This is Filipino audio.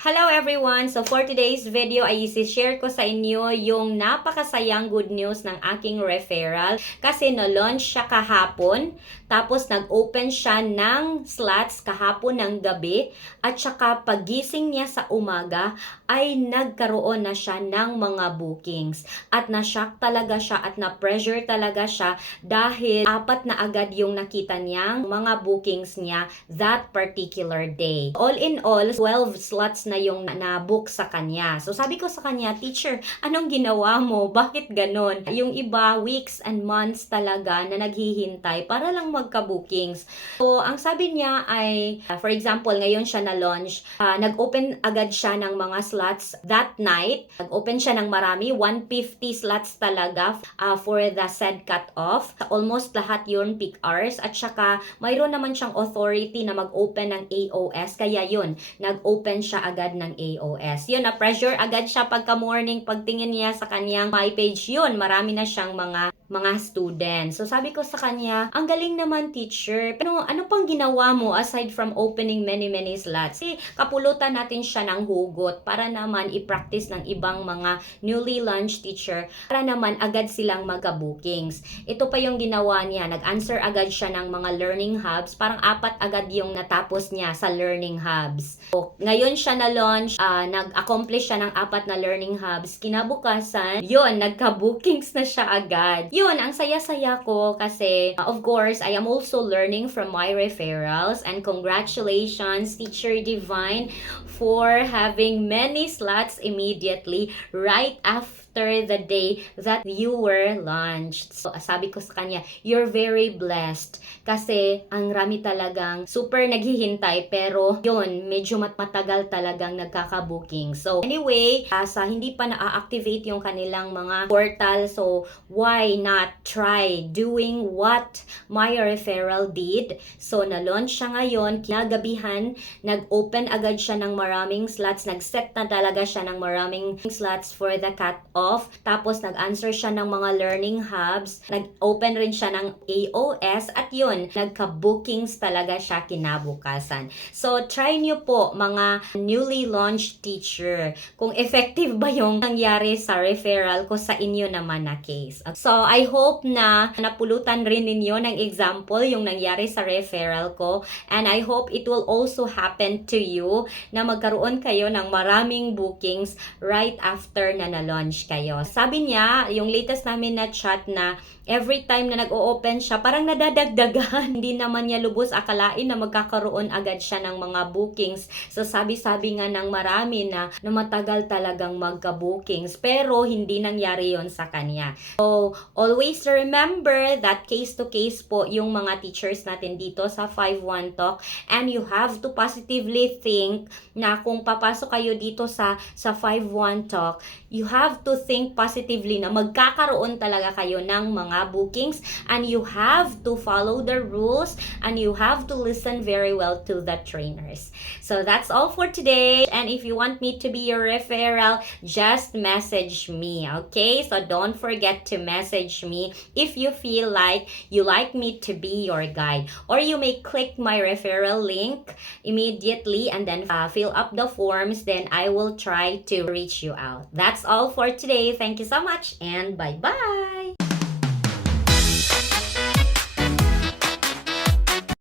Hello everyone! So for today's video ay isi-share ko sa inyo yung napakasayang good news ng aking referral kasi na-launch siya kahapon tapos nag-open siya ng slots kahapon ng gabi at saka pagising niya sa umaga ay nagkaroon na siya ng mga bookings at na-shock talaga siya at na-pressure talaga siya dahil apat na agad yung nakita niyang mga bookings niya that particular day. All in all, 12 slots na yung na-book sa kanya. So sabi ko sa kanya, teacher, anong ginawa mo? Bakit ganon? Yung iba, weeks and months talaga na naghihintay para lang magka-bookings. So ang sabi niya ay, for example, ngayon siya na-launch, nag-open agad siya ng mga slots that night. Nag-open siya ng marami, 150 slots talaga for the said cut-off. Almost lahat yun peak hours at saka mayroon naman siyang authority na mag-open ng AOS. Kaya yun, nag-open siya agad ng AOS. Yun, na-pressure agad siya pagka morning, pagtingin niya sa kanyang my page yun. Marami na siyang mga students. So sabi ko sa kanya, ang galing naman teacher. Pero ano pang ginawa mo aside from opening many slots? Kasi kapulutan natin siya ng hugot para naman i-practice ng ibang mga newly launched teacher para naman agad silang magka-bookings. Ito pa yung ginawa niya. Nag-answer agad siya ng mga learning hubs. Parang 4 agad yung natapos niya sa learning hubs. So, ngayon siya na-launch, nag-accomplish siya ng 4 na learning hubs. Kinabukasan, yun, nagka-bookings na siya agad. Yun, ang saya-saya ko kasi, of course, I am also learning from my referrals and congratulations, Teacher Divine, for having many slots immediately right after the day that you were launched. So, sabi ko sa kanya, you're very blessed kasi ang rami talagang super naghihintay pero yun, medyo matagal talagang nagkaka-booking. So, anyway, sa hindi pa na-activate yung kanilang mga portal, so why not try doing what my referral did? So, na-launch siya ngayon, kinagabihan, nag-open agad siya ng maraming slots, nag-set na talaga siya ng maraming slots for the cut-off. Tapos nag-answer siya ng mga learning hubs, nag-open rin siya ng AOS at yun, nagka-bookings talaga siya kinabukasan. So try nyo po mga newly launched teacher kung effective ba yung nangyari sa referral ko sa inyo naman na case. So I hope na napulutan rin ninyo ng example yung nangyari sa referral ko and I hope it will also happen to you na magkaroon kayo ng maraming bookings right after na na-launch kayo. Sabi niya, yung latest namin na chat na every time na nag-o-open siya, parang nadadagdagan. Hindi naman niya lubos akalain na magkakaroon agad siya ng mga bookings. So sabi-sabi nga ng marami na matagal talagang magka-bookings. Pero hindi nangyari yon sa kanya. So always remember that case-to-case po yung mga teachers natin dito sa 5-1 Talk. And you have to positively think na kung papasok kayo dito sa 5-1 Talk, you have to think positively na magkakaroon talaga kayo ng mga bookings and you have to follow the rules and you have to listen very well to the trainers. So that's all for today. And if you want me to be your referral, just message me, okay? So don't forget to message me if you feel like you like me to be your guide. Or you may click my referral link immediately and then fill up the forms, then I will try to reach you out. That's all for today. Thank you so much and bye-bye!